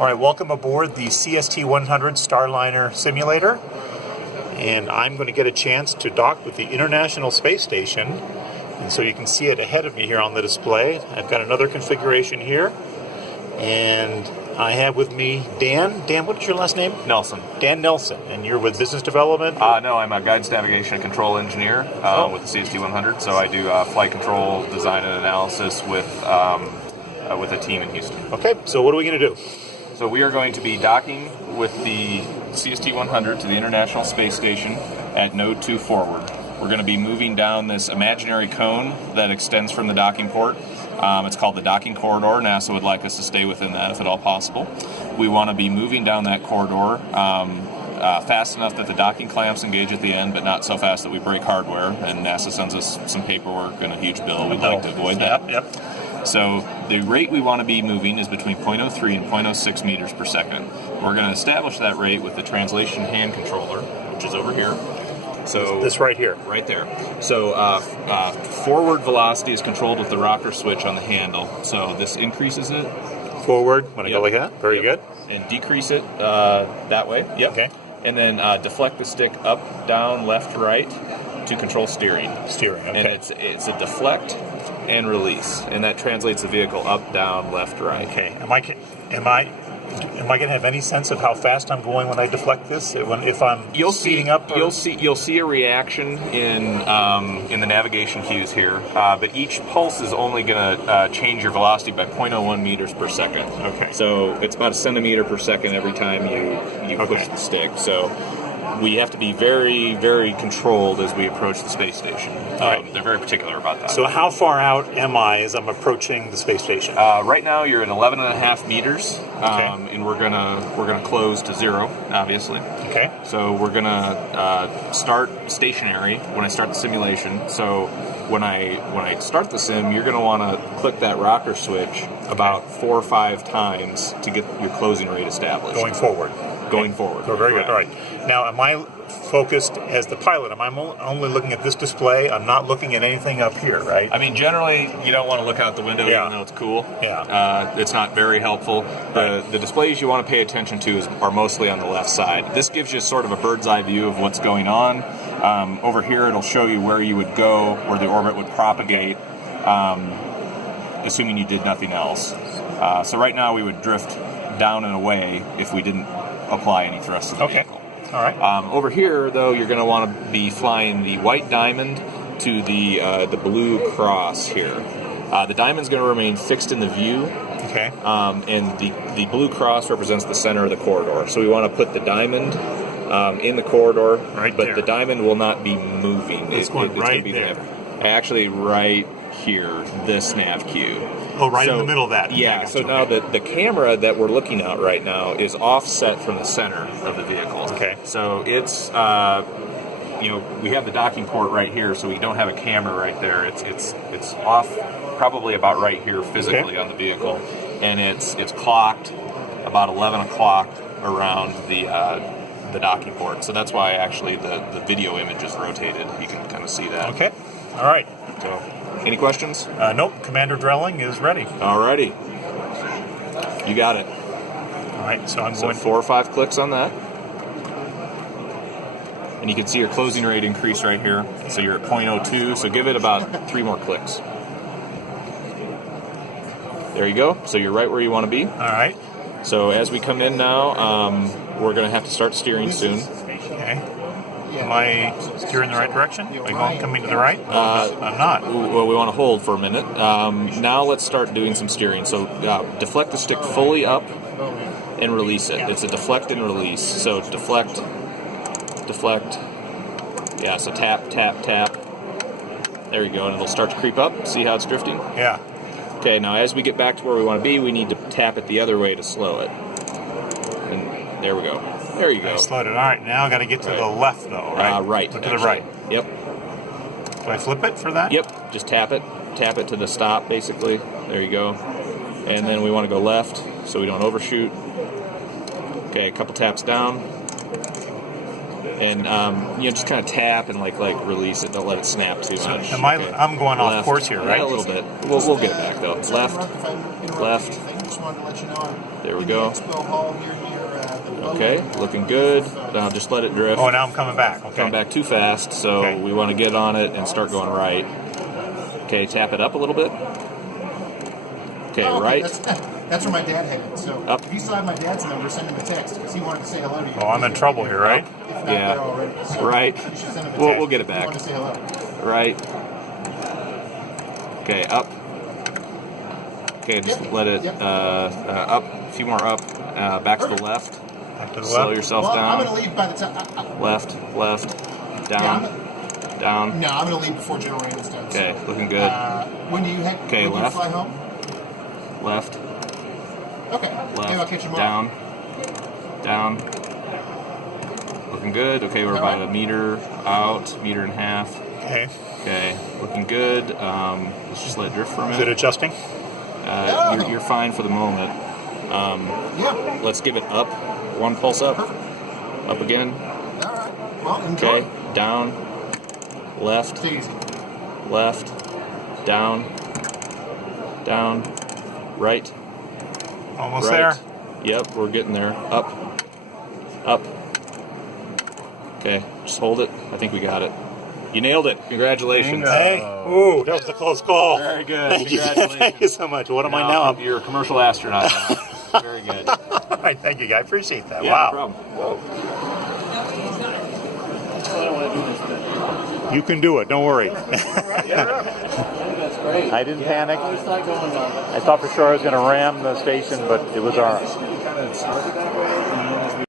All right, welcome aboard the CST-100 Starliner simulator. And I'm going to get a chance to dock with the International Space Station. And so you can see it ahead of me here on the display. I've got another configuration here. And I have with me Dan. Dan, what's your last name? Nelson. Dan Nelson. And you're with business development? No, I'm a guidance, navigation, and control engineer with the CST-100. So I do flight control, design, and analysis with a team in Houston. Okay, so what are we going to do? So we are going to be docking with the CST-100 to the International Space Station at Node 2 forward. We're going to be moving down this imaginary cone that extends from the docking port. It's called the docking corridor. NASA would like us to stay within that if at all possible. We want to be moving down that corridor fast enough that the docking clamps engage at the end, but not so fast that we break hardware, and NASA sends us some paperwork and a huge bill. We'd like to avoid that. Yep. So the rate we want to be moving is between 0.03 and 0.06 meters per second. We're going to establish that rate with the translation hand controller, which is over here. So this right here. Right there. So forward velocity is controlled with the rocker switch on the handle. So this increases it. Forward, when I go like that. Very good. And decrease it that way. Yep. Okay. And then deflect the stick up, down, left, right to control steering. Steering, okay. And it's a deflect and release, and that translates the vehicle up, down, left, right. Okay. Am I going to have any sense of how fast I'm going when I deflect this? If I'm speeding up? Or? You'll see a reaction in the navigation cues here, but each pulse is only going to change your velocity by 0.01 meters per second. Okay. So it's about a centimeter per second every time you push the stick. So we have to be very, very controlled as we approach the space station. Right. They're very particular about that. So how far out am I as I'm approaching the space station? Right now you're at 11.5 meters, okay. And we're gonna close to 0, obviously. Okay. So we're gonna start stationary when I start the simulation. So when I start the sim, you're gonna want to click that rocker switch about 4 or 5 times to get your closing rate established. Going forward. Going forward. Oh, very good. All right. Now, am I focused as the pilot? Am I only looking at this display? I'm not looking at anything up here, right? I mean, generally, you don't want to look out the window even though it's cool. Yeah. It's not very helpful. The displays you want to pay attention to are mostly on the left side. This gives you sort of a bird's eye view of what's going on. Over here, it'll show you where you would go, where the orbit would propagate, assuming you did nothing else. So right now, we would drift down and away if we didn't apply any thrust to the vehicle. All right. Over here, though, you're going to want to be flying the white diamond to the blue cross here. The diamond's going to remain fixed in the view. Okay. And the blue cross represents the center of the corridor. So we want to put the diamond in the corridor, right but there. The diamond will not be moving. It's going right there. Actually, right here, this nav cue. Oh, right in the middle of that. Yeah, so now the camera that we're looking at right now is offset from the center of the vehicle. Okay. So it's, we have the docking port right here, so we don't have a camera right there. It's off probably about right here physically on the vehicle. And it's clocked about 11 o'clock around the docking port. So that's why actually the video image is rotated. You can kind of see that. Okay. All right. So, any questions? Nope. Commander Drelling is ready. Alrighty. You got it. All right. So I'm going 4 or 5 clicks on that. And you can see your closing rate increase right here. So you're at 0.02. So give it about 3 more clicks. There you go. So you're right where you want to be. All right. So as we come in now, we're going to have to start steering soon. Okay. Am I steering the right direction? Am I coming to the right? I'm not. Well, we want to hold for a minute. Now let's start doing some steering. So deflect the stick fully up and release it. It's a deflect and release. So deflect. Yeah, so tap, tap, tap. There you go, and it'll start to creep up. See how it's drifting? Yeah. Okay, now as we get back to where we want to be, we need to tap it the other way to slow it. And there we go. There you go. I slowed it. All right, now I got to get to the left, though, right? Right. To the right. Yep. Do I flip it for that? Yep. Just tap it. Tap it to the stop, basically. There you go. And then we want to go left so we don't overshoot. Okay, a couple taps down. And just kind of tap and like release it. Don't let it snap too much. So I'm going off course here, right? Yeah, a little bit. We'll get it back though. Left, just wanted to let you know I'm There we in go. the expo hall here near the boat. Okay, looking good. Now just let it drift. Oh, now I'm coming back. Okay. Come back too fast, so Okay. we want to get on it and start going right. Okay, tap it up a little bit. Okay, Oh, right. That's where my dad headed. So Up. if you still have my dad's number, send him a text because he wanted to say hello to you. Oh, I'm in trouble here, right? If not Yeah. there already. So Right. You should send him a text. We'll get it He back. wanted to say hello. Right. Okay, up. Okay, just Yep. let it Yep. up. A few more up. Back to the left. Back to the Slow left. yourself Well, I'm down. going to leave by the time. Left. Down. Down. No, I'm going to leave before General Raymond's done. Okay, looking good. When do you head? Okay, when do left. you fly home? Left. Okay. Maybe I'll catch you tomorrow. Down. Looking good. Okay, we're about a meter out, meter and a half. Okay. Okay, looking good. Let's just let it drift for a Is it minute. adjusting? You're fine for the moment. Yeah. Let's give it up. One pulse up. Perfect. Up again. All right. Well, enjoy. Okay, down. Left. Take it easy. Left. Down. Right. Almost Right. there. Yep, we're getting there. Up. Okay, just hold it. I think we got it. You nailed it. Congratulations. Hey. Ooh, that was a close call. Very good. Thank you. Congratulations. Thank you so much. What am I now? You're a commercial astronaut now. Very good. All right, thank you, guy. I appreciate that. Yeah, wow. no problem. You can do it. Don't worry. That's great. I didn't panic. How's that going on? I thought for sure I was going to ram the station, but it was all right. Kind of started that?